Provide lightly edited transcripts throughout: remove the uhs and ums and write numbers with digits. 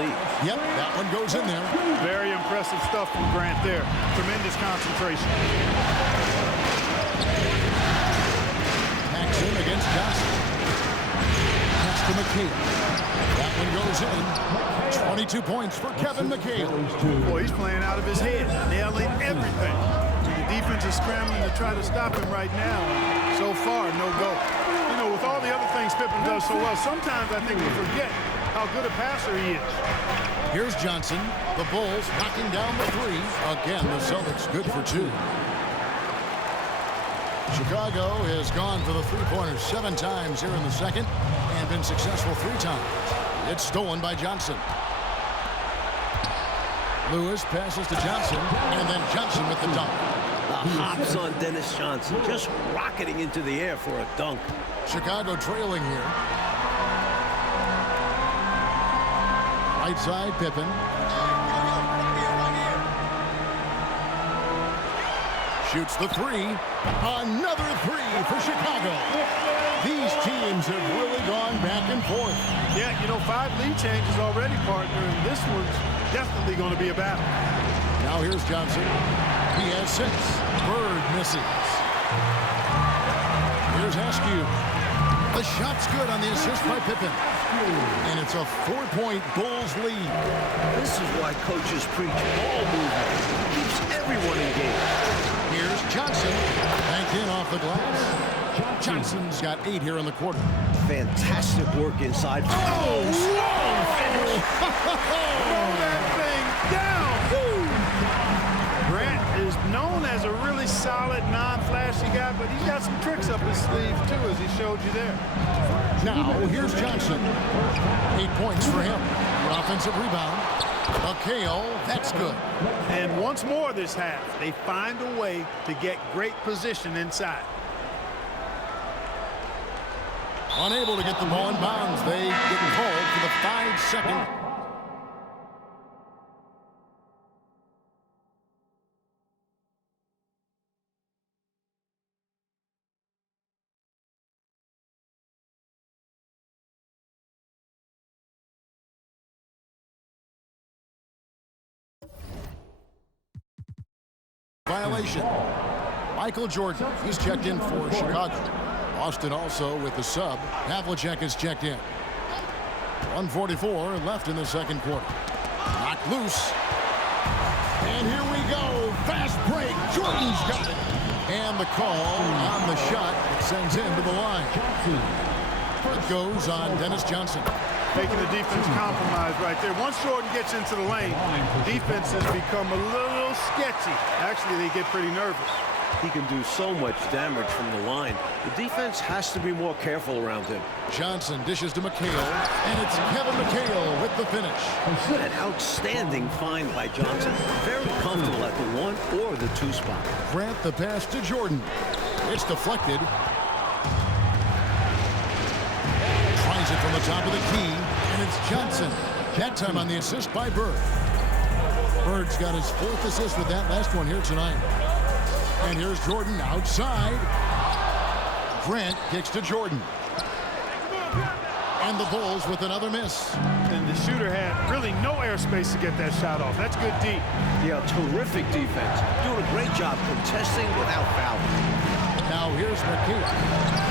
lead. Yep, that one goes in there. Very impressive stuff from Grant there. Tremendous concentration. Paxson against Johnson. Pass to McHale. That one goes in. 22 points for Kevin McHale. Boy, he's playing out of his head, nailing everything. The defense is scrambling to try to stop him right now. So far, no go. You know, with all the other things Pippen does so well, sometimes I think we forget how good a passer he is. Here's Johnson. The Bulls knocking down the three. Again, the Celtics good for two. Chicago has gone for the three-pointers 7 times here in the second and been successful 3 times. It's stolen by Johnson. Lewis passes to Johnson, and then Johnson with the dunk. The hops on Dennis Johnson, just rocketing into the air for a dunk. Chicago trailing here. Right side, Pippen. Shoots the three. Another three for Chicago. These teams have really gone back and forth. Yeah, you know, 5 lead changes already, partner, and this one's definitely going to be a battle. Now here's Johnson. He has 6. Bird misses. Here's Askew. The shot's good on the assist by Pippen. And it's a 4-point Bulls lead. This is why coaches preach ball movement. It keeps everyone engaged. Here's Johnson. Banked in off the glass. Johnson's got 8 here in the quarter. Fantastic work inside. Oh, whoa! Throw that thing down! Grant is known as a really solid, non-flashy guy, but he's got some tricks up his sleeve, too, as he showed you there. Now, here's Johnson. 8 points for him. Offensive rebound. McHale, that's good. And once more this half, they find a way to get great position inside. Unable to get the ball in bounds. They get called for the 5-second. Violation. Michael Jordan, he's checked in for Chicago. Austin also with the sub. Havlicek is checked in. 1:44 left in the second quarter. Knocked loose. And here we go. Fast break. Jordan's got it. And the call on the shot that sends him to the line. It goes on Dennis Johnson. Making the defense compromise right there. Once Jordan gets into the lane, defenses become a little sketchy. Actually, they get pretty nervous. He can do so much damage from the line. The defense has to be more careful around him. Johnson dishes to McHale, and it's Kevin McHale with the finish. An outstanding find by Johnson. Very comfortable at the 1 or the 2 spot. Grant the pass to Jordan. It's deflected. Tries it from the top of the key, and it's Johnson. That time on the assist by Bird. Bird's got his 4th assist with that last one here tonight. And here's Jordan outside. Grant kicks to Jordan. And the Bulls with another miss. And the shooter had really no airspace to get that shot off. That's good D. Yeah, terrific defense. Doing a great job contesting without fouling. Now here's McHale.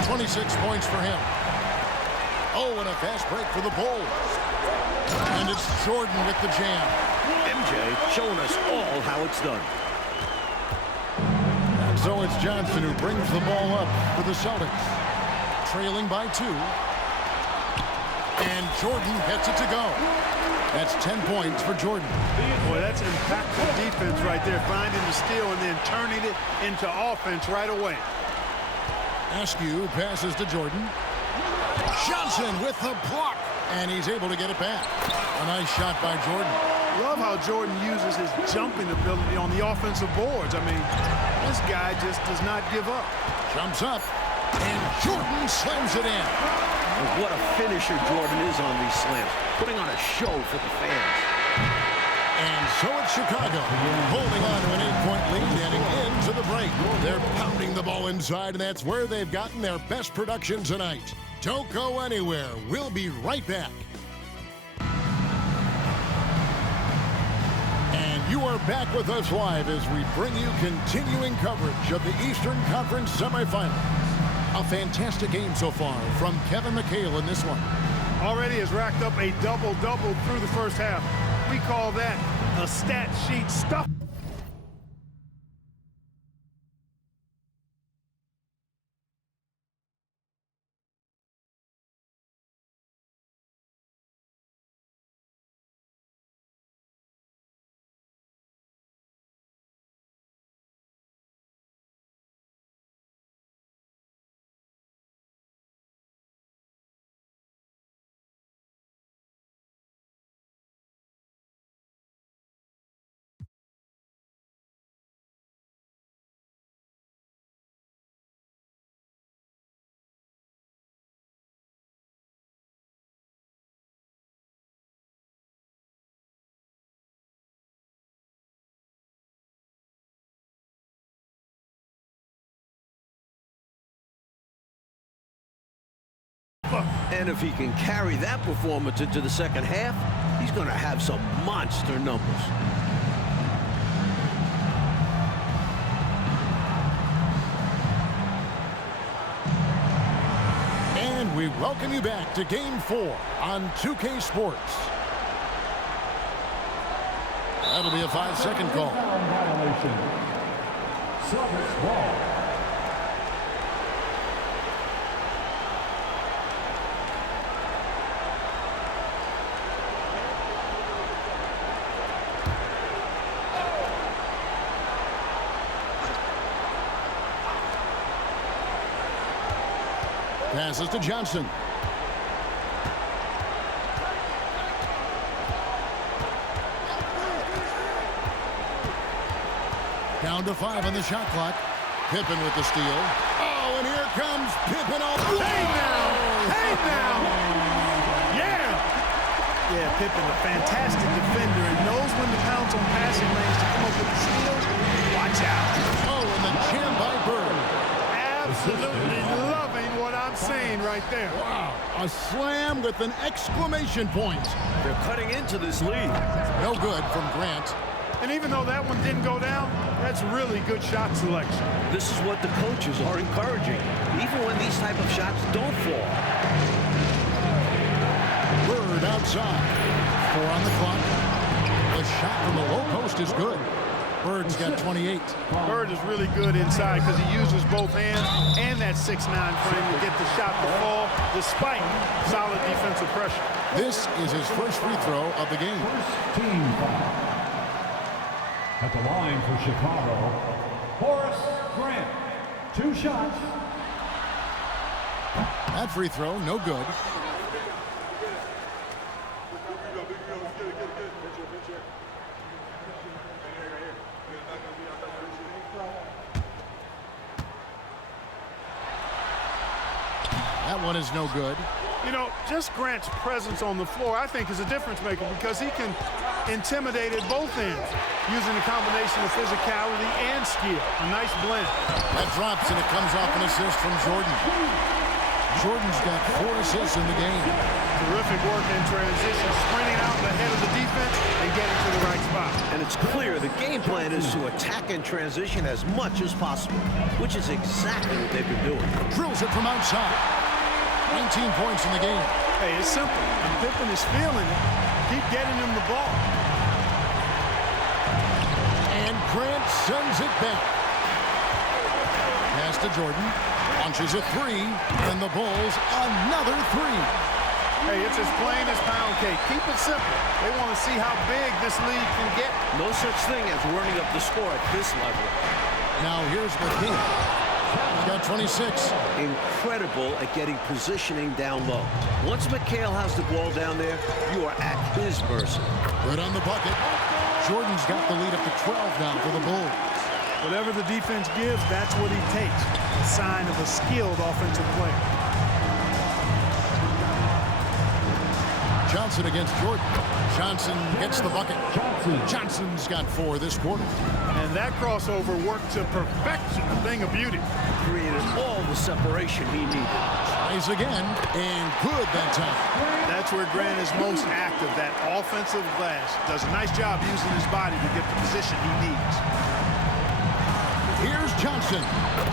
26 points for him. Oh, and a fast break for the Bulls. And it's Jordan with the jam. MJ showing us all how it's done. So it's Johnson who brings the ball up for the Celtics. Trailing by 2. And Jordan gets it to go. That's 10 points for Jordan. Boy, that's impactful defense right there. Finding the steal and then turning it into offense right away. Askew passes to Jordan. Johnson with the block. And he's able to get it back. A nice shot by Jordan. Love how Jordan uses his jumping ability on the offensive boards. I mean, this guy just does not give up. Jumps up, and Jordan slams it in. And what a finisher Jordan is on these slams, putting on a show for the fans. And so it's Chicago, holding on to an 8-point lead heading into the break. They're pounding the ball inside, and that's where they've gotten their best production tonight. Don't go anywhere. We'll be right back. are back with us live as we bring you continuing coverage of the Eastern Conference semifinals. A fantastic game so far from Kevin McHale in this one. Already has racked up a double-double through the first half. We call that a stat sheet stuff. And if he can carry that performance into the second half, he's going to have some monster numbers. And we welcome you back to Game 4 on 2K Sports. That'll be a 5-second call. Violation. Celtics ball. Passes to Johnson. Down to 5 on the shot clock. Pippen with the steal. Oh, and here comes Pippen off. Hey now! Hey now! Yeah, Pippen, a fantastic defender, and knows when to pounce on passing lanes to come up with the steals. Watch out! Oh, and the jam by Bird. Absolutely loving what I'm seeing right there. Wow, a slam with an exclamation point. They're cutting into this lead. No good from Grant. And even though that one didn't go down, that's really good shot selection. This is what the coaches are encouraging, even when these type of shots don't fall. Bird outside. 4 on the clock. The shot from the low post is good. Bird's got 28. Bird is really good inside because he uses both hands and that 6'9" frame to get the shot to fall despite solid defensive pressure. This is his first free throw of the game. First team foul. At the line for Chicago, Horace Grant. 2 shots. That free throw, no good. That one is no good. You know, just Grant's presence on the floor, I think, is a difference maker because he can intimidate at both ends using a combination of physicality and skill. A nice blend. That drops, and it comes off an assist from Jordan. Jordan's got 4 assists in the game. Terrific work in transition, sprinting out ahead of the defense and getting to the right spot. And it's clear the game plan is to attack in transition as much as possible, which is exactly what they've been doing. Drills it from outside. 19 points in the game. Hey, it's simple. When Pippen is feeling it, keep getting him the ball. And Grant sends it back. Pass to Jordan. Launches a 3. And the Bulls another 3. Hey, it's as plain as pound cake. Keep it simple. They want to see how big this lead can get. No such thing as running up the score at this level. Now here's McHale. He's got 26. Incredible at getting positioning down low. Once McHale has the ball down there, you are at his mercy. Good on the bucket. Jordan's got the lead up to 12 now for the Bulls. Whatever the defense gives, that's what he takes. A sign of a skilled offensive player. Johnson against Jordan. Johnson gets the bucket. Johnson's got 4 this quarter. And that crossover worked to perfection, a thing of beauty. Created all the separation he needed. Tries again, and good that time. That's where Grant is most active, that offensive glass. Does a nice job using his body to get the position he needs. Here's Johnson,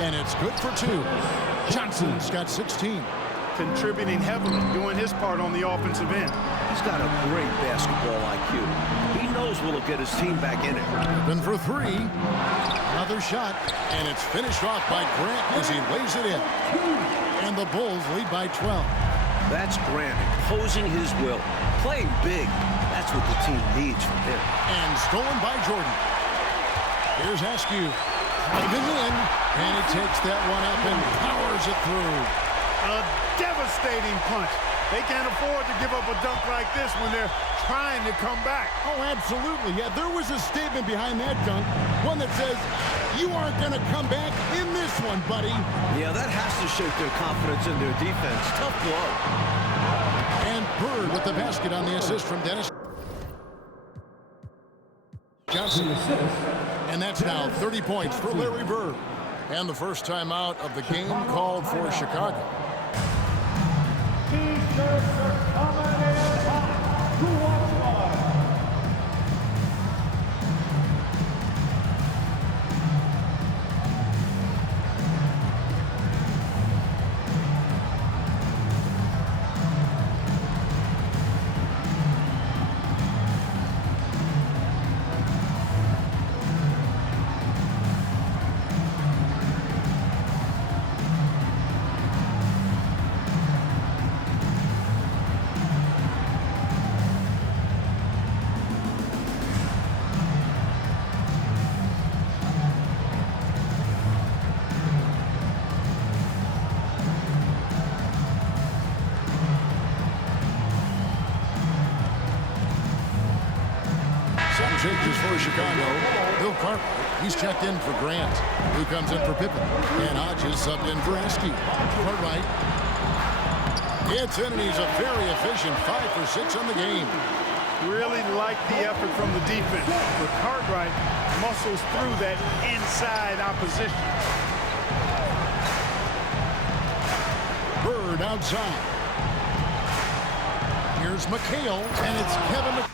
and it's good for 2. Johnson's got 16. Contributing heavily, doing his part on the offensive end. He's got a great basketball IQ. He knows what'll get his team back in it. Then for 3. Another shot, and it's finished off by Grant as he lays it in. And the Bulls lead by 12. That's Grant imposing his will, playing big. That's what the team needs from him. And stolen by Jordan. Here's Askew. Driving in, and he takes that one up and powers it through. A devastating punch. They can't afford to give up a dunk like this when they're trying to come back. Oh, absolutely. Yeah, there was a statement behind that dunk. One that says, you aren't going to come back in this one, buddy. Yeah, that has to shake their confidence in their defense. Tough blow. And Bird with the basket on the assist from Dennis Johnson. And that's now 30 points for Larry Bird. And the first timeout of the game called for Chicago. T-shirts are coming in hot. Who wants one? Some changes for Chicago. Bill Cartwright, he's checked in for Grant, who comes in for Pippen. And Hodges subbed in for Askew. Cartwright gets in, and he's a very efficient 5 for 6 on the game. Really like the effort from the defense. But Cartwright muscles through that inside opposition. Bird outside. Here's McHale, and it's Kevin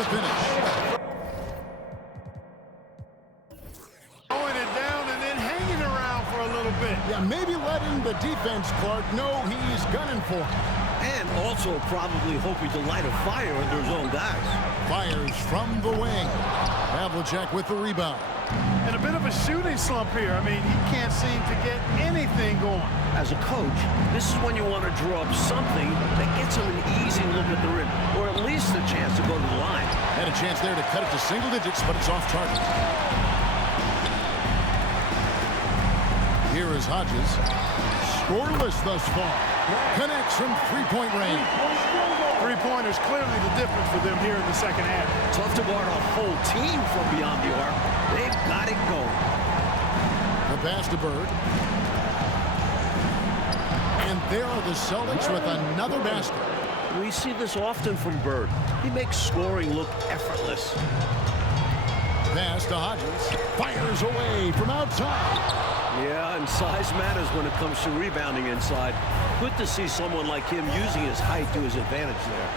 the finish. Throwing it down and then hanging around for a little bit. Yeah, maybe letting the defense, Clark, know he's gunning for him. And also probably hoping to light a fire under his own guys. Fires from the wing. Havlicek with the rebound. And a bit of a shooting slump here. I mean, he can't seem to get anything going. As a coach, this is when you want to draw up something that gets him an easy look at the rim, or at least a chance to go to the line. Had a chance there to cut it to single digits, but it's off target. Here is Hodges. Scoreless thus far. Connects from three-point range. Three-pointers clearly the difference for them here in the second half. Tough to guard a whole team from beyond the arc. They've got it going. The pass to Bird. And there are the Celtics with another basket. We see this often from Bird. He makes scoring look effortless. Pass to Hodges. Fires away from outside. Yeah, and size matters when it comes to rebounding inside. Good to see someone like him using his height to his advantage there.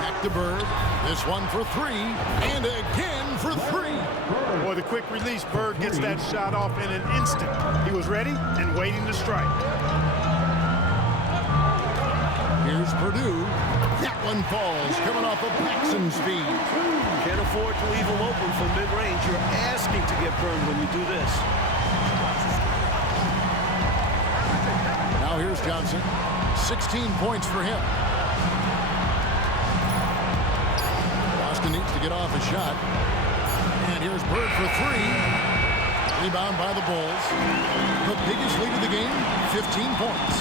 Back to Bird. This one for three. And again for three. Boy, the quick release, Bird gets that shot off in an instant. He was ready and waiting to strike. Here's Purdue. That one falls, coming off of Paxson's feed. Can't afford to leave him open from mid-range. You're asking to get burned when you do this. Now here's Johnson. 16 points for him. Boston needs to get off a shot. And here's Bird for three. Rebound by the Bulls. The biggest lead of the game, 15 points.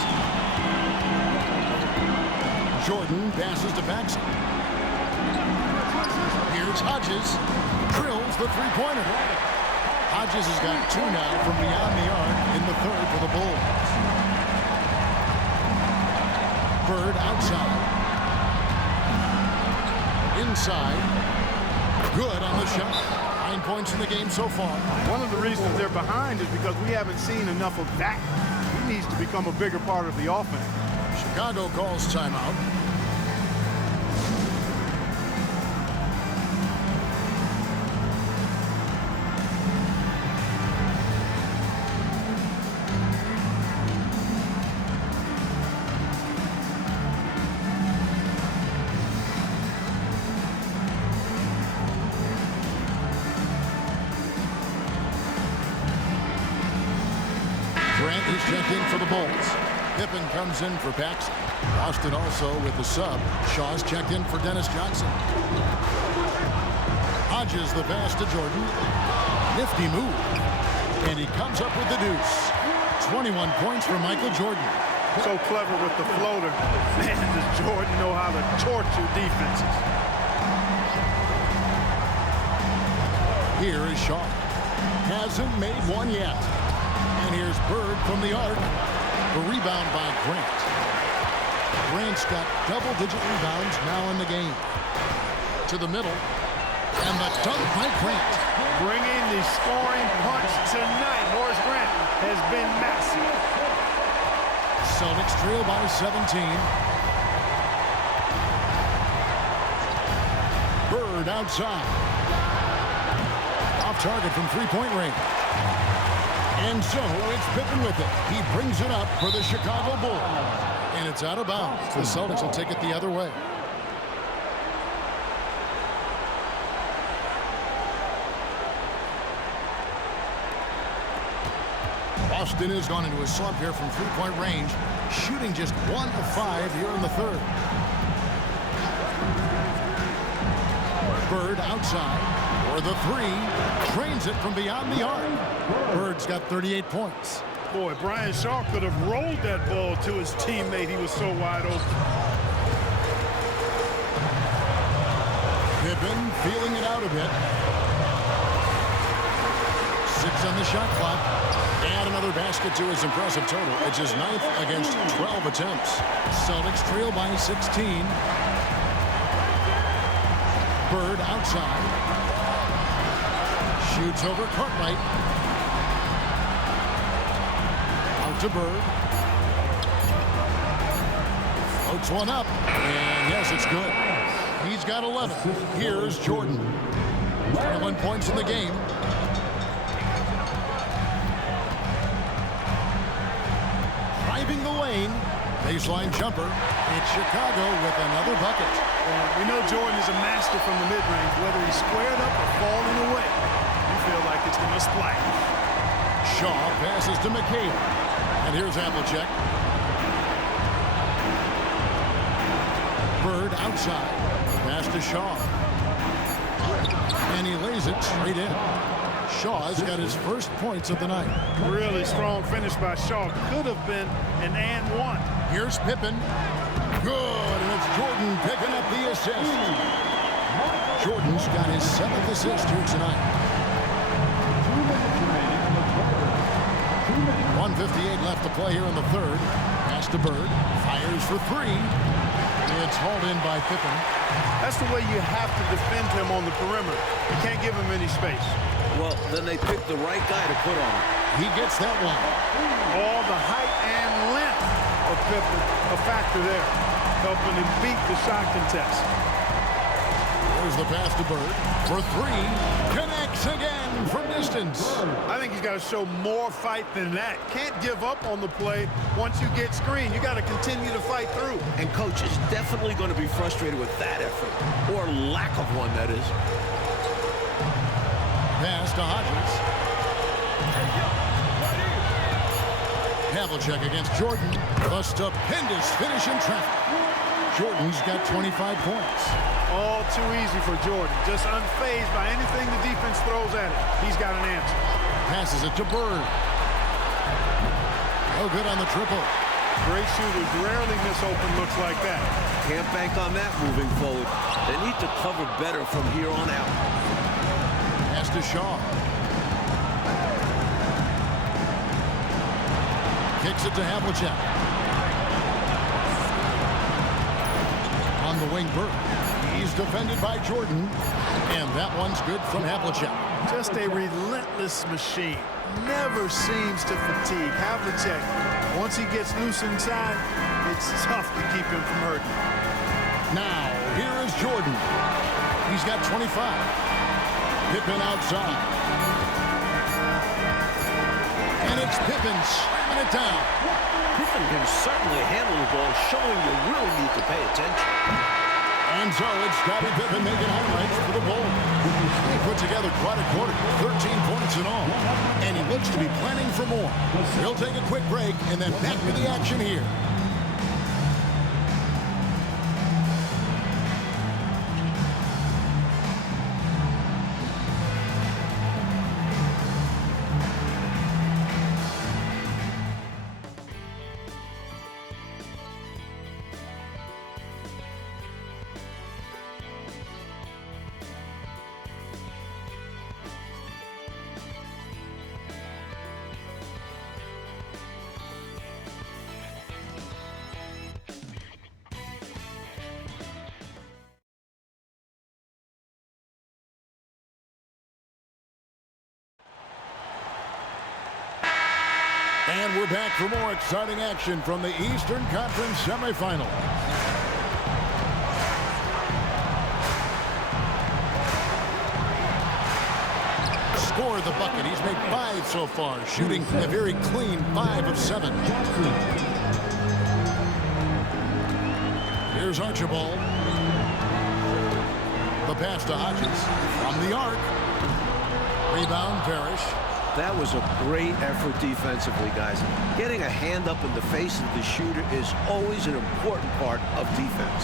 Jordan passes to Paxson. Here's Hodges. Drills the three-pointer. Hodges has got two now from beyond the arc in the third for the Bulls. Bird outside. Inside. Good on the shot. 9 points in the game so far. One of the reasons they're behind is because we haven't seen enough of that. He needs to become a bigger part of the offense. Chicago calls timeout. Grant is checked in for the Bulls. Pippen comes in for Paxson. Boston also with the sub. Shaw's checked in for Dennis Johnson. Hodges the pass to Jordan. Nifty move. And he comes up with the deuce. 21 points for Michael Jordan. So clever with the floater. Man, does Jordan know how to torture defenses. Here is Shaw. Hasn't made one yet. And here's Bird from the arc. The rebound by Grant. Grant's got double-digit rebounds now in the game. To the middle. And the dunk by Grant. Bringing the scoring punch tonight. Horace Grant has been massive. Celtics trail by 17. Bird outside. Off target from three-point range. And so it's Pippen with it. He brings it up for the Chicago Bulls. And it's out of bounds. The Celtics will take it the other way. Boston has gone into a slump here from three-point range, shooting just 1 of 5 here in the third. Bird outside. For the three, trains it from beyond the arc. Bird's got 38 points. Boy, Brian Shaw could have rolled that ball to his teammate. He was so wide open. Pippen feeling it out a bit. 6 on the shot clock. Add another basket to his impressive total. It's his 9th against 12 attempts. Celtics trail by 16. Bird outside. Shoots over Cartwright. Out to Bird. Floats one up. And yes, it's good. He's got 11. Here's Jordan. 11 points in the game. Driving the lane. Baseline jumper. It's Chicago with another bucket. We know Jordan is a master from the mid-range, whether he's squared up or falling away. You feel like it's going to splash. Shaw passes to McCabe. And here's Havlicek. Bird outside. Pass to Shaw. And he lays it straight in. Shaw's got his first points of the night. Really strong finish by Shaw. Could have been an and one. Here's Pippen. Good, and it's Jordan picking up the assist. Jordan's got his 7th assist here tonight. 1:58 left to play here in the third. Pass to Bird. Fires for 3. It's hauled in by Pippen. That's the way you have to defend him on the perimeter. You can't give him any space. Well, then they picked the right guy to put on him. He gets that one. All the height and length of Pippen, a factor there, helping him beat the shot contest. There's the pass to Bird for 3. Connects again from distance. I think he's got to show more fight than that. Can't give up on the play once you get screened. You got to continue to fight through. And coach is definitely going to be frustrated with that effort, or lack of one, that is. Pass to Hodges. Havlicek against Jordan. The stupendous finish in traffic. Jordan's got 25 points. All too easy for Jordan. Just unfazed by anything the defense throws at him. He's got an answer. Passes it to Bird. No good on the triple. Great shooters rarely miss open looks like that. Can't bank on that moving forward. They need to cover better from here on out. Pass to Shaw. Kicks it to Havlicek. On the wing, Bird. He's defended by Jordan. And that one's good from Havlicek. Just a relentless machine. Never seems to fatigue. Havlicek, once he gets loose inside, it's tough to keep him from hurting. Now, here is Jordan. He's got 25. Pippen outside. And it's Pippen slamming it down. Pippen can certainly handle the ball, showing you really need to pay attention. And so it's Scottie Pippen making highlights for the Bulls. He put together quite a quarter, 13 points in all. And he looks to be planning for more. He'll take a quick break and then back to the action here. And we're back for more exciting action from the Eastern Conference semifinal. Scored the bucket. He's made 5 so far, shooting a very clean 5 of 7. Here's Archibald. The pass to Hodges from the arc. Rebound, Parrish. That was a great effort defensively, guys. Getting a hand up in the face of the shooter is always an important part of defense.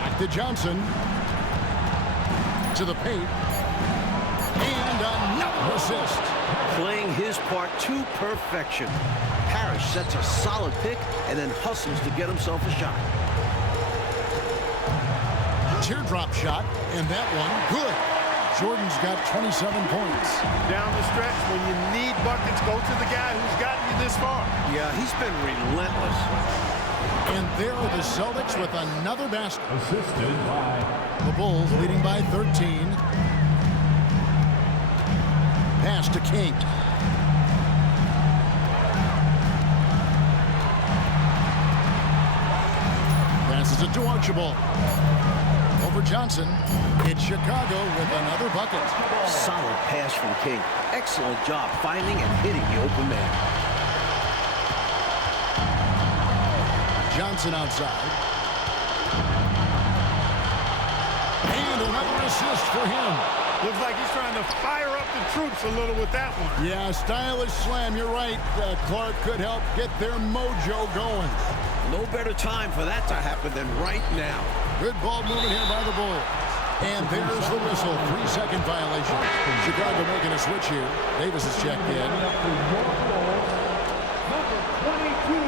Back to Johnson. To the paint. And another assist. Playing his part to perfection. Parrish sets a solid pick and then hustles to get himself a shot. Teardrop shot, and that one good. Jordan's got 27 points. Down the stretch, when you need buckets, go to the guy who's gotten you this far. Yeah, he's been relentless. And there are the Celtics with another basket. Assisted by The Bulls leading by 13. Pass to King. Passes it to Archibald. Over Johnson. It's Chicago with another bucket. Solid pass from King. Excellent job finding and hitting the open man. Johnson outside. And another assist for him. Looks like he's trying to fire up the troops a little with that one. Yeah, stylish slam. You're right. Clark could help get their mojo going. No better time for that to happen than right now. Good ball movement here by the Bulls. And there's the whistle. 3-second violation. Chicago making a switch here. Davis is checked in. Number 22,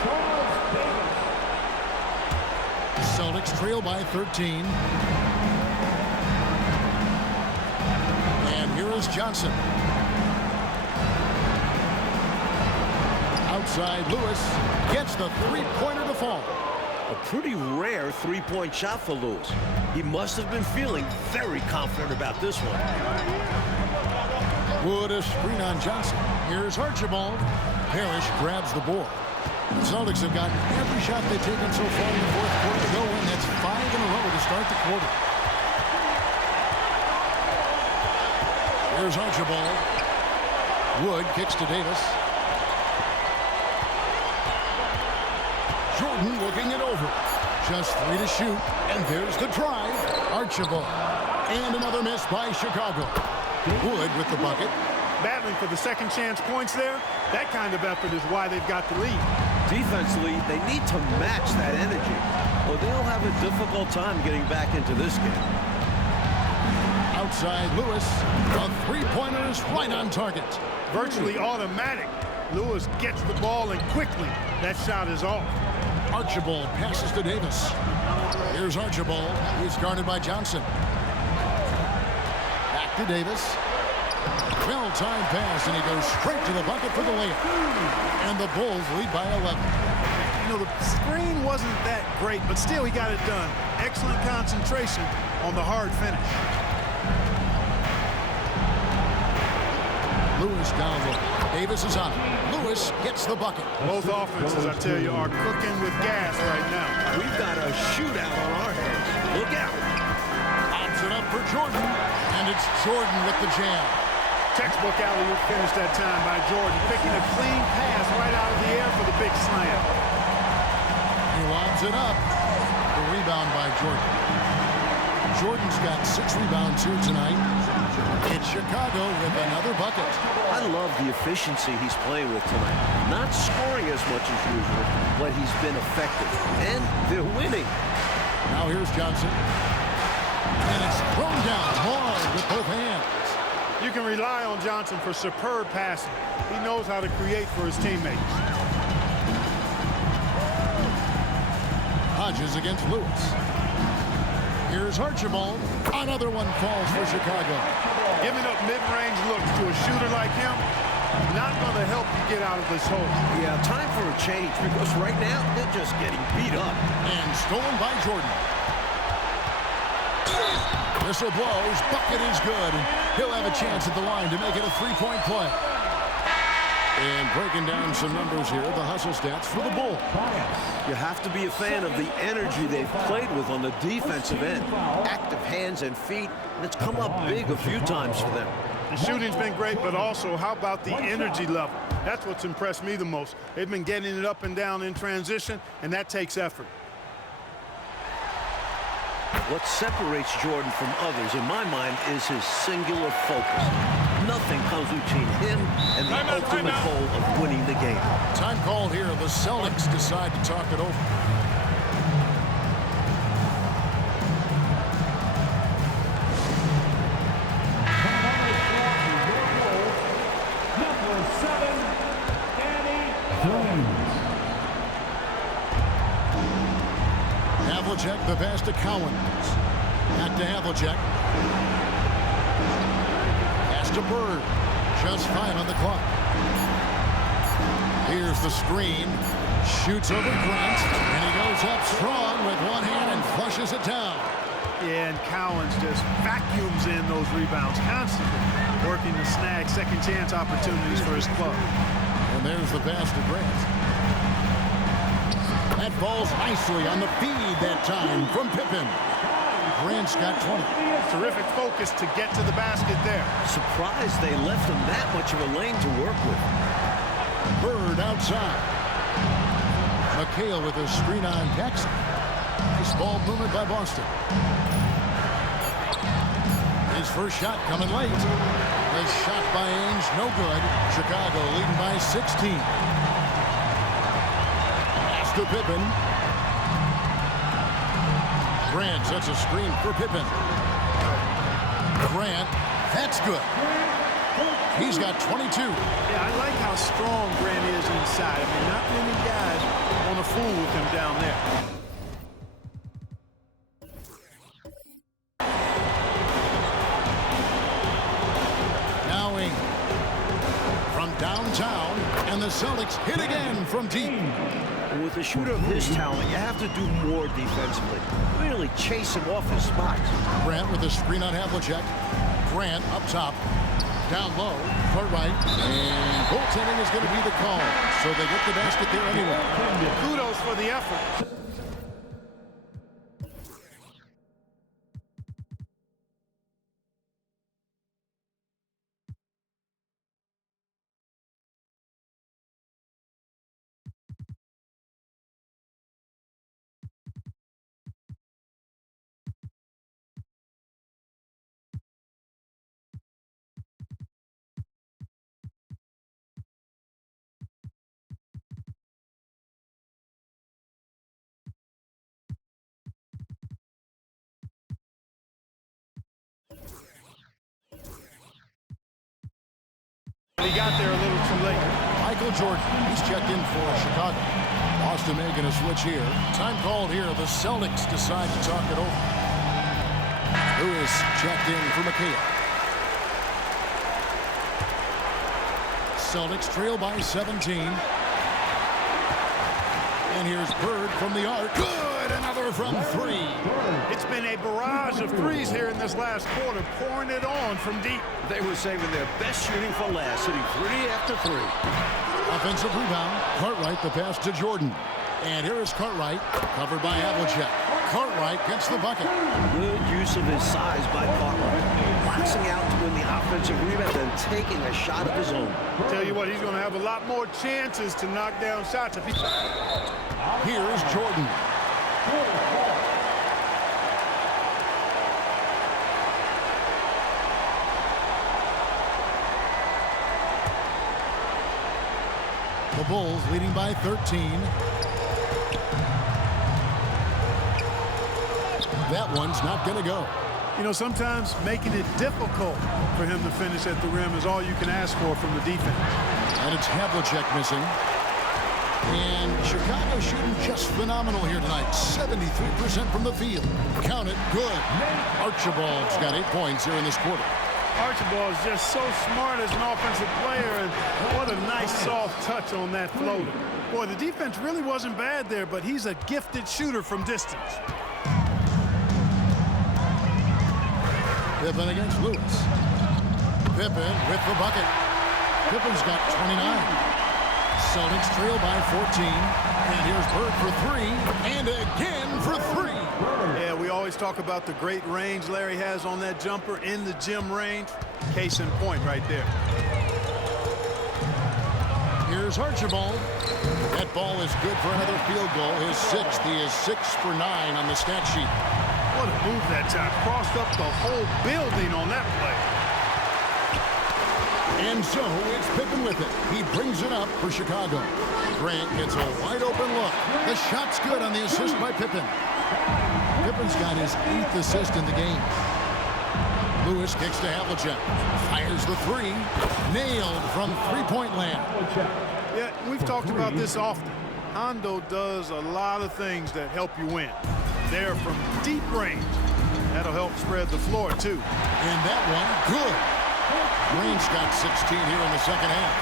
Charles Davis. Celtics trail by 13. And here is Johnson. Outside, Lewis gets the three-pointer to fall. A pretty rare three-point shot for Lewis. He must have been feeling very confident about this one. Wood a screen on Johnson. Here's Archibald. Parrish grabs the board. The Celtics have gotten every shot they've taken so far in the fourth quarter to go in. That's 5 in a row to start the quarter. Here's Archibald. Wood kicks to Davis. Jordan looking it over. Just 3 to shoot. And there's the drive. Archibald. And another miss by Chicago. Wood with the bucket. Battling for the second chance points there. That kind of effort is why they've got the lead. Defensively, they need to match that energy, or they'll have a difficult time getting back into this game. Outside Lewis. A three-pointer is right on target. Virtually automatic. Lewis gets the ball, and quickly that shot is off. Archibald passes to Davis. Here's Archibald. He's guarded by Johnson. Back to Davis. Well-timed pass, and he goes straight to the bucket for the layup. And the Bulls lead by 11. You know, the screen wasn't that great, but still he got it done. Excellent concentration on the hard finish. Lewis down low. Davis is on it. Lewis gets the bucket. Both offenses, I tell you, are cooking with gas right now. We've got a shootout on our hands. Look out. Pops it up for Jordan, and it's Jordan with the jam. Textbook alley-oop finish that time by Jordan, picking a clean pass right out of the air for the big slam. He lobs it up. The rebound by Jordan. Jordan's got 6 rebounds here tonight. It's Chicago with another bucket. I love the efficiency he's playing with tonight. Not scoring as much as usual, but he's been effective. And they're winning. Now here's Johnson. And it's thrown down hard with both hands. You can rely on Johnson for superb passing. He knows how to create for his teammates. Hodges against Lewis. Here's Archibald. Another one falls for Chicago. Giving up mid-range looks to a shooter like him, not going to help you get out of this hole. Yeah, time for a change, because right now they're just getting beat up. And stolen by Jordan. Whistle blows. Bucket is good. He'll have a chance at the line to make it a three-point play. And breaking down some numbers here, the hustle stats for the Bulls. You have to be a fan of the energy they've played with on the defensive end. Active hands and feet, and it's come up big a few times for them. The shooting's been great, but also how about the energy level? That's what's impressed me the most. They've been getting it up and down in transition, and that takes effort. What separates Jordan from others, in my mind, is his singular focus. Nothing comes between him and the ultimate goal of winning the game. Time called here. The Celtics decide to talk it over. Number 7, Danny Jones. Havlicek, the pass to Cowens. Back to Havlicek. Pass to Bird. Just 5 on the clock. Here's the screen. Shoots over Grant. And he goes up strong with one hand and flushes it down. Yeah, and Cowens just vacuums in those rebounds constantly, working to snag second chance opportunities for his club. And there's the pass to Grant. That falls nicely on the feed that time from Pippen. Grant's got 20. Terrific focus to get to the basket there. Surprised they left him that much of a lane to work with. Bird outside. McHale with a screen on Paxson. Nice ball movement by Boston. His first shot coming late. The shot by Ainge, no good. Chicago leading by 16. Pass to Pippen. Grant sets a screen for Pippen. Grant, that's good. He's got 22. Yeah, I like how strong Grant is inside. I mean, not many guys want to fool with him down there. Now Ainge from downtown, and the Celtics hit again from deep. With a shooter of his talent, you have to do more defensively. Really chase him off his spots. Grant with a screen on Havlicek. Grant up top. Down low. Cartwright. And goaltending is going to be the call. So they get the basket there anyway. Kudos for the effort. He got there a little too late. Michael Jordan, he's checked in for Chicago. Boston making a switch here. Time called here. The Celtics decide to talk it over. Lewis checked in for McHale. Celtics trail by 17. And here's Bird from the arc. Good! Another from three. It's been a barrage of threes here in this last quarter, pouring it on from deep. They were saving their best shooting for last, hitting 3 after 3. Offensive rebound. Cartwright the pass to Jordan. And here is Cartwright, covered by Havlicek. Cartwright gets the bucket. Good use of his size by Cartwright. Boxing out to win the offensive rebound and taking a shot of his own. Tell you what, he's going to have a lot more chances to knock down shots. Here's Jordan. The Bulls leading by 13. That one's not going to go. You know, sometimes making it difficult for him to finish at the rim is all you can ask for from the defense. And it's Havlicek missing. And Chicago shooting just phenomenal here tonight. 73% from the field. Count it, good. Archibald's got 8 points here in this quarter. Archibald is just so smart as an offensive player, and what a nice soft touch on that floater. Boy, the defense really wasn't bad there, but he's a gifted shooter from distance. Pippen against Lewis. Pippen with the bucket. Pippen's got 29. Celtics trail by 14. And here's Bird for 3. And again for 3. Yeah, we always talk about the great range Larry has on that jumper in the gym range. Case in point right there. Here's Archibald. That ball is good for another field goal. His 6th. He is 6 for 9 on the stat sheet. What a move that time. Crossed up the whole building on that play. And so it's Pippen with it. He brings it up for Chicago. Grant gets a wide open look. The shot's good on the assist by Pippen. Pippen's got his 8th assist in the game. Lewis kicks to Havlicek. Fires the 3. Nailed from three-point land. Yeah, we've talked about this often. Hondo does a lot of things that help you win. There from deep range. That'll help spread the floor, too. And that one, good. Green's got 16 here in the second half.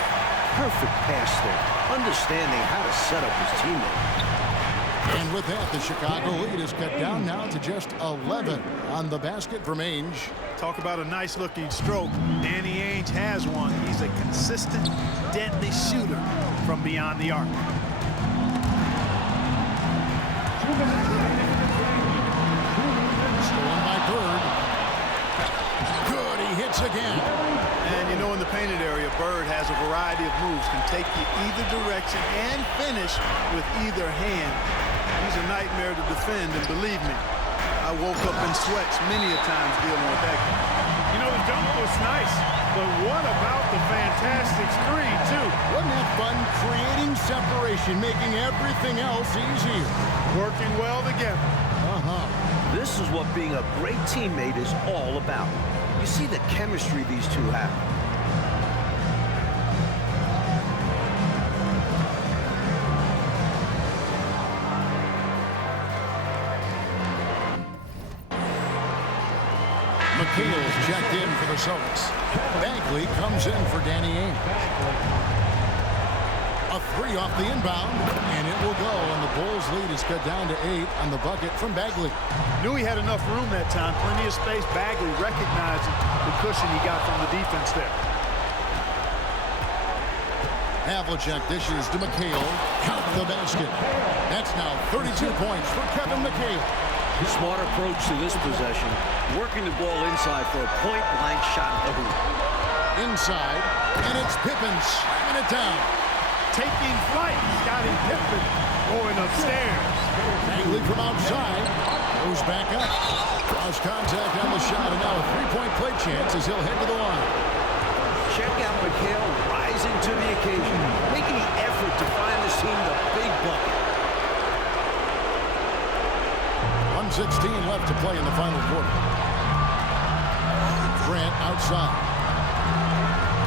Perfect pass there. Understanding how to set up his teammate. And with that, the Chicago lead is cut down now to just 11 on the basket from Ainge. Talk about a nice-looking stroke. Danny Ainge has one. He's a consistent, deadly shooter from beyond the arc. Stolen by Bird. Good, he hits again. And you know, in the painted area, Bird has a variety of moves, can take you either direction and finish with either hand. He's a nightmare to defend, and believe me, I woke up in sweats many a times dealing with that guy. You know, the dunk was nice, but what about the fantastic screen, too? Wasn't that fun? Creating separation, making everything else easier. Working well together. This is what being a great teammate is all about. You see the chemistry these two have. McHale's checked in for the Celtics. Bagley comes in for Danny Ainge. A three off the inbound, and it will go, and the Bulls' lead is cut down to 8 on the bucket from Bagley. Knew he had enough room that time, plenty of space. Bagley recognizing the cushion he got from the defense there. Havlicek dishes to McHale. Count the basket. That's now 32 points for Kevin McHale. Smart approach to this possession. Working the ball inside for a point-blank shot at the hoop. Inside, and it's Pippen slamming it down. Taking flight, Scottie Pippen going upstairs. Bagley from outside, goes back up. Lost contact on the shot, and now a three-point play chance as he'll head to the line. Check out McHale rising to the occasion, making the effort to find this team the big bucket. 1:16 left to play in the final quarter. Grant outside.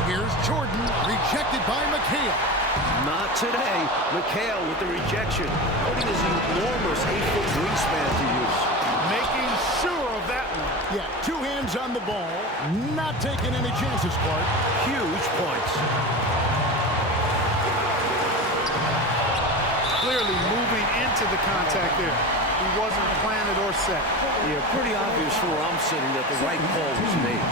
Here's Jordan, rejected by McHale. Not today. McHale with the rejection, putting his enormous 8-foot wingspan to use. Making sure of that one. Yeah, two hands on the ball, not taking any chances, Clark. Huge points. Clearly moving into the contact there. He wasn't planted or set. Yeah, pretty obvious from where I'm sitting that the right call was made.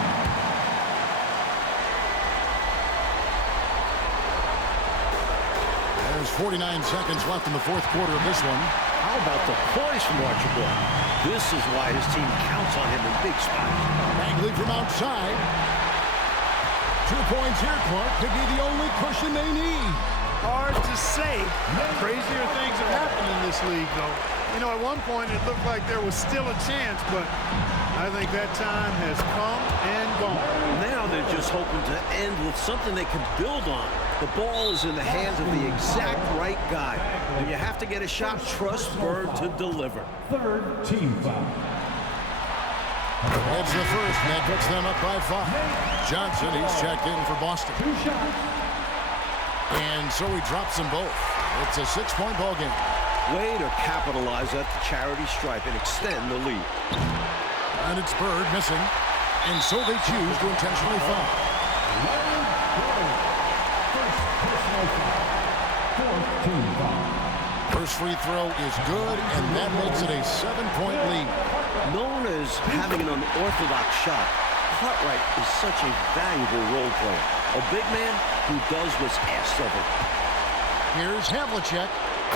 There's 49 seconds left in the fourth quarter of this one. How about the poise from Archibald? This is why his team counts on him in big spots. Bagley from outside. 2 points here, Clark, could be the only cushion they need. Hard to say. Crazier things have happened in this league, though. You know, at one point it looked like there was still a chance, but I think that time has come and gone. Now they're just hoping to end with something they can build on. The ball is in the hands of the exact right guy. When you have to get a shot, trust Bird to deliver. Third team foul. That's the first, and that puts them up by 5. Johnson, he's checked in for Boston. 2 shots. And so he drops them both. It's a 6-point ball game. Way to capitalize at the charity stripe and extend the lead. And it's Bird missing. And so they choose to intentionally foul. Fourth team foul. First free throw is good, and that makes it a 7-point lead. Known as having an unorthodox shot, Cartwright is such a valuable role player. A big man who does what's asked of him. Here's Havlicek.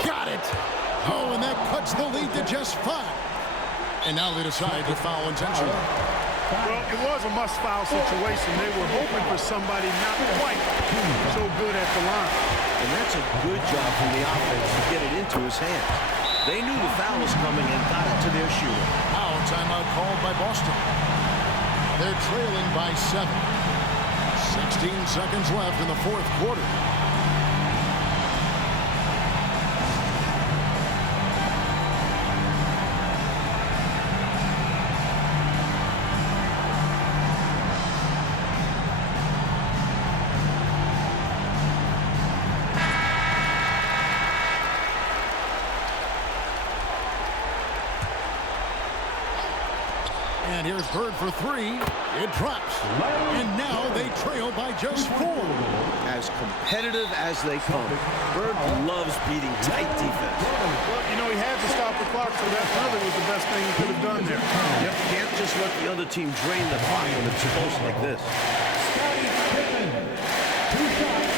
Got it! Oh, and that cuts the lead to just 5. And now they decide to foul intentionally. Well, it was a must-foul situation. They were hoping for somebody not quite so good at the line. And that's a good job from the offense to get it into his hands. They knew the foul was coming and got it to their shooter. Now a timeout called by Boston. They're trailing by 7. 16 seconds left in the fourth quarter. And here's Bird for 3. It drops. And now they trail by just 4. As competitive as they come, Bird loves beating tight defense. Well, you know, he had to stop the clock, so that really was the best thing he could have done there. You can't just let the other team drain the clock when it's close like this. Scottie Pippen. 2 shots.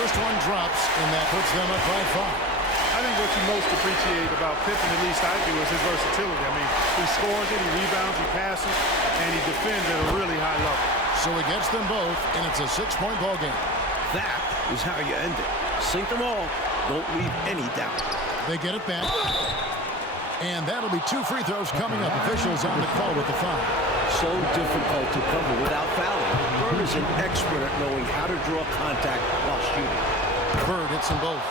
first one drops, and that puts them up by 5. I think what you most appreciate about Pippen, at least I do, is his versatility. I mean, he scores it, he rebounds, he passes, and he defends at a really high level. So he gets them both, and it's a 6-point ball game. That is how you end it. Sink them all. Don't leave any doubt. They get it back. And that'll be 2 free throws coming up. Officials on the call with the foul. So difficult to cover without fouling. Bird is an expert at knowing how to draw contact while shooting. Bird hits them both.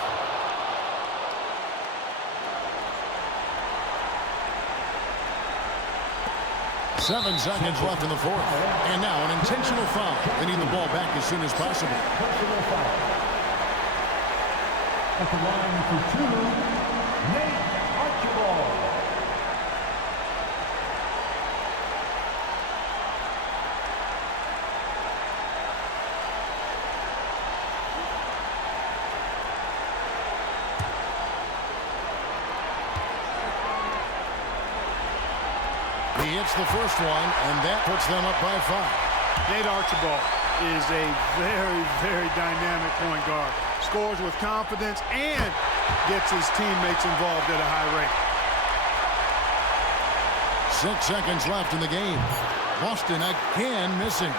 Seven seconds left in the fourth. And now an intentional foul. They need the ball back as soon as possible. Personal foul. At the line for 2, Nate Archibald. He hits the first one, and that puts them up by 5. Nate Archibald is a very, very dynamic point guard. Scores with confidence and gets his teammates involved at a high rate. 6 seconds left in the game. Boston again missing.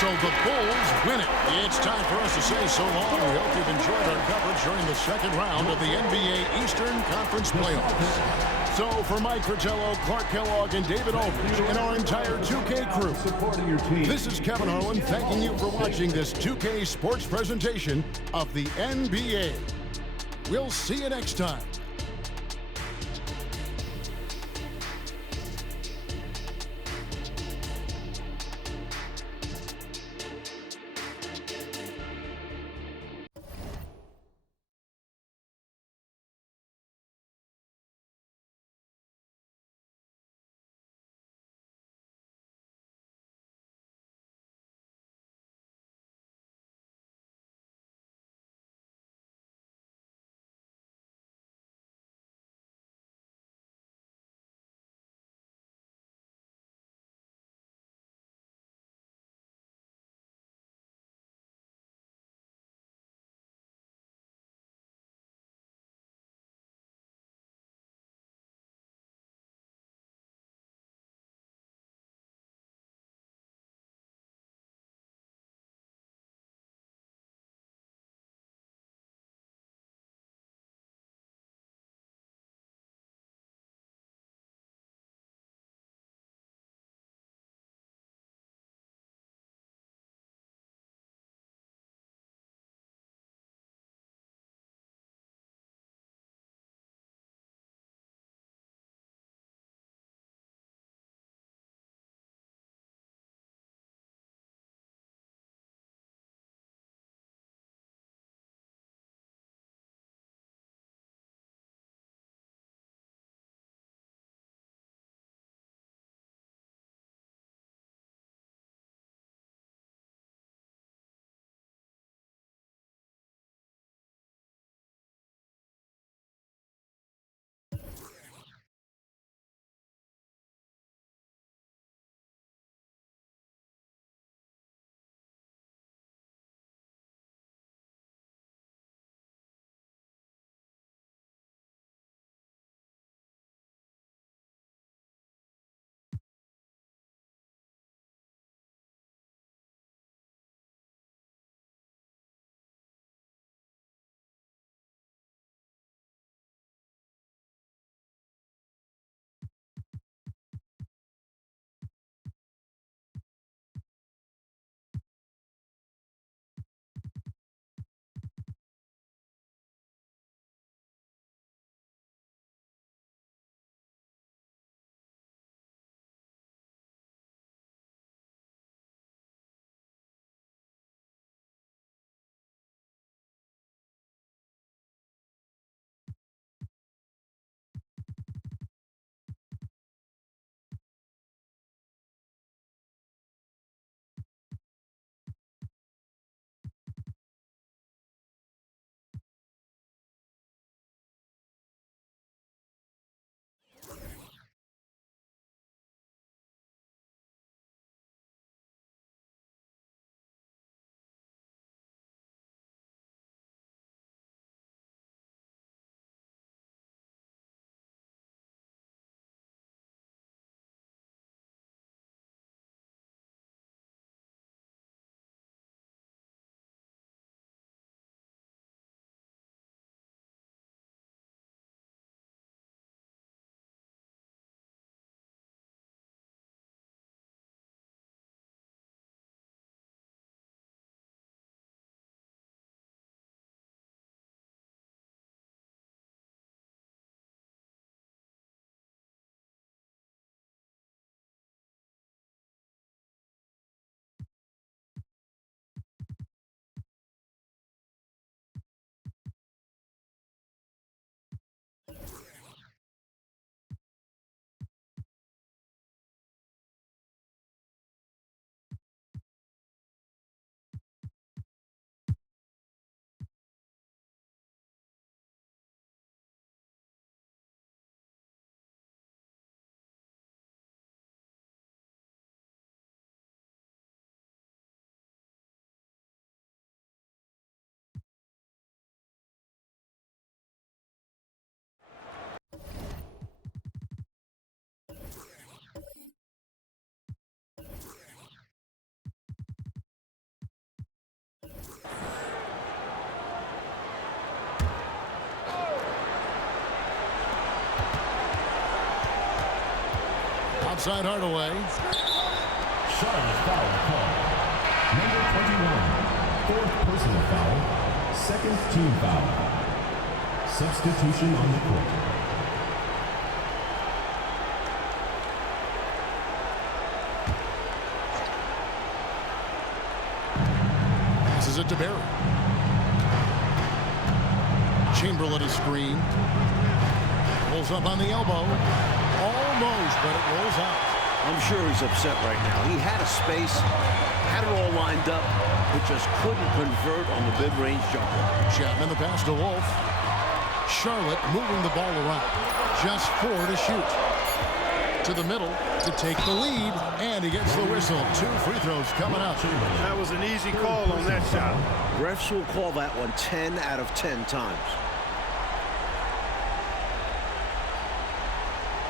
So the Bulls win it. It's time for us to say so long. We hope you've enjoyed our coverage during the second round of the NBA Eastern Conference Playoffs. So for Mike Fratello, Clark Kellogg, and David Aldridge, and our entire 2K crew, Supporting your team. this is Kevin Harlan thanking you for watching this 2K sports presentation of the NBA. We'll see you next time. outside Hardaway. Charlotte foul call. Number 21, fourth personal foul, second team foul. Substitution on the court. Passes it to Barry. Chamberlain is screen. Rolls up on the elbow. Almost, but it rolls out. I'm sure he's upset right now. He had a space, had it all lined up, but just couldn't convert on the mid-range jumper. Chapman the pass to Wolf. Charlotte moving the ball around. Just 4 to shoot. To the middle to take the lead, and he gets the whistle. 2 free throws coming up. That was an easy call on that shot. Refs will call that one 10 out of 10 times.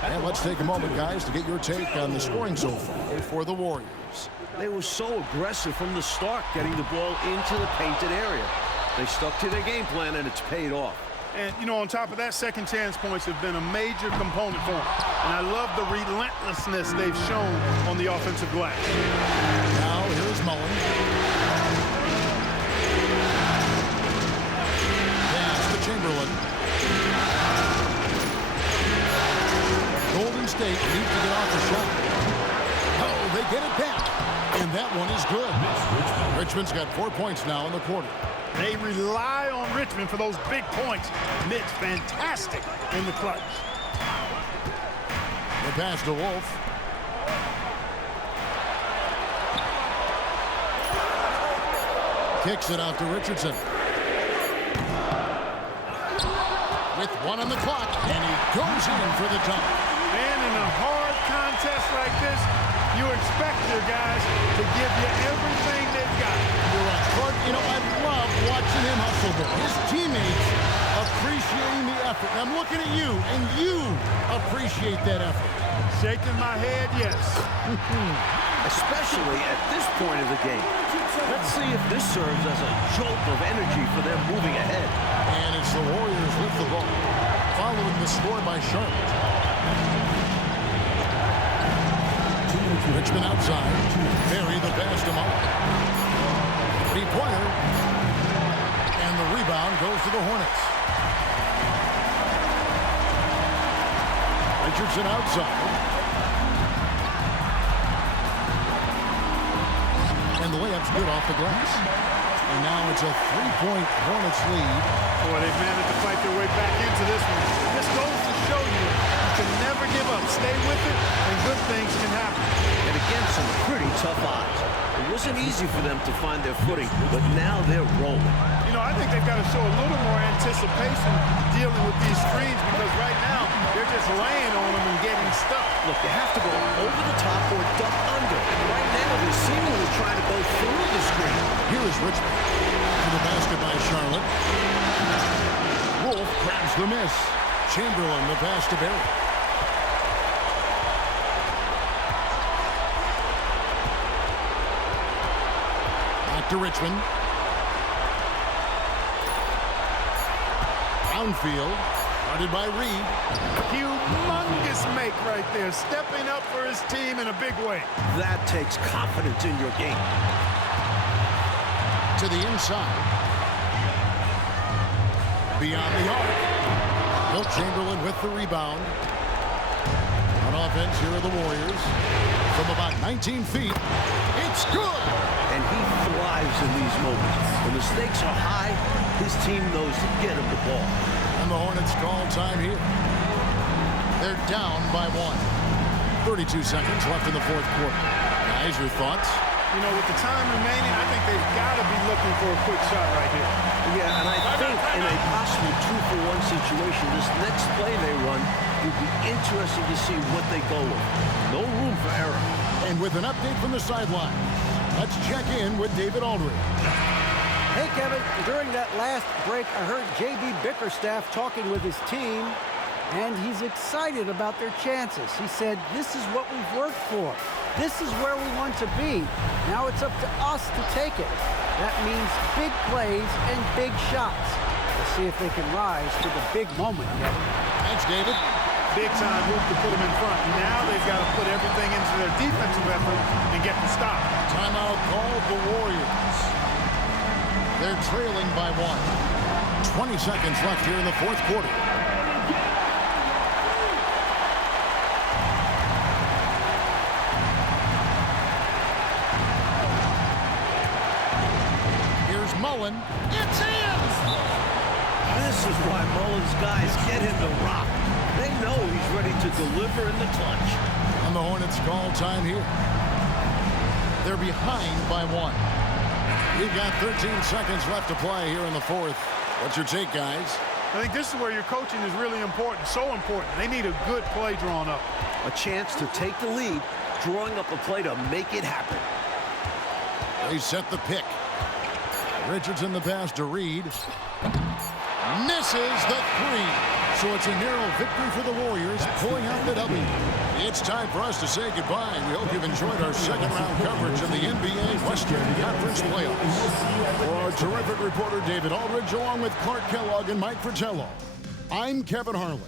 And let's take a moment, guys, to get your take on the scoring so far for the Warriors. They were so aggressive from the start, getting the ball into the painted area. They stuck to their game plan, and it's paid off. And, you know, on top of that, second chance points have been a major component for them. And I love the relentlessness they've shown on the offensive glass. Now, here's Mullen. Pass to Chamberlain. Golden State needs to get off the shot. Oh, they get it back. And that one is good. Richmond's got 4 points now in the quarter. They rely on Richmond for those big points. Mitch, fantastic in the clutch. The pass to Wolf. Kicks it out to Richardson. With 1 on the clock, and he goes in for the dunk. And in a hard contest like this, you expect your guys to give you everything they've got. You're right, Clark. You know, I love watching him hustle, but his teammates appreciating the effort. And I'm looking at you, and you appreciate that effort. Shaking my head, yes. Especially at this point of the game. Let's see if this serves as a jolt of energy for them moving ahead. And it's the Warriors with the ball, following the score by Charlotte. Richmond outside. Barry the pass to Mullen. 3-pointer. And the rebound goes to the Hornets. Richardson outside. And the layup's good off the glass. And now it's a 3-point Hornets lead. Boy, they've managed to fight their way back into this one. This goes to show you can never give up. Stay with it, and good things can happen. And against some pretty tough odds. It wasn't easy for them to find their footing, but now they're rolling. You know, I think they've got to show a little more anticipation dealing with these screens because right now they're just laying on them and getting stuck. Look, you have to go over the top or duck under. Right now, they're seemingly trying to go through the screen. Here is Richmond. To the basket by Charlotte. Wolf grabs the miss. Chamberlain the pass to Barry. Back to Richmond. Downfield. Guarded by Reed. Humongous make right there. Stepping up for his team in a big way. That takes confidence in your game. To the inside. Beyond the arc. Wilt Chamberlain with the rebound. On offense, here are the Warriors. From about 19 feet. It's good! And he thrives in these moments. When the stakes are high, his team knows to get him the ball. And the Hornets call time here. They're down by 1. 32 seconds left in the fourth quarter. Guys, your thoughts? You know, with the time remaining, I think they've got to be looking for a quick shot right here. Yeah, and I think in a possible 2-for-1 situation, this next play they run would be interesting to see what they go with. No room for error. And with an update from the sideline, let's check in with David Aldridge. Hey, Kevin, during that last break, I heard J.B. Bickerstaff talking with his team, and he's excited about their chances. He said, this is what we've worked for. This is where we want to be. Now it's up to us to take it. That means big plays and big shots. We'll see if they can rise to the big moment, Kevin. Thanks, David. big-time hoop to put them in front. Now they've got to put everything into their defensive effort and get the stop. Timeout called the Warriors. They're trailing by 1. 20 seconds left here in the fourth quarter. Here's Mullen. It's in! This is why Mullen's guys get him to rock. They know he's ready to deliver in the clutch. And the Hornets call time here. They're behind by 1. We've got 13 seconds left to play here in the fourth. What's your take, guys? I think this is where your coaching is really important, so important. They need a good play drawn up. A chance to take the lead, drawing up a play to make it happen. They set the pick. Richardson the pass to Reed. Misses the 3. So it's a narrow victory for the Warriors, pulling out the W. It's time for us to say goodbye. We hope you've enjoyed our second-round coverage of the NBA Western Conference Playoffs. For our terrific reporter, David Aldridge, along with Clark Kellogg and Mike Fratello, I'm Kevin Harlan.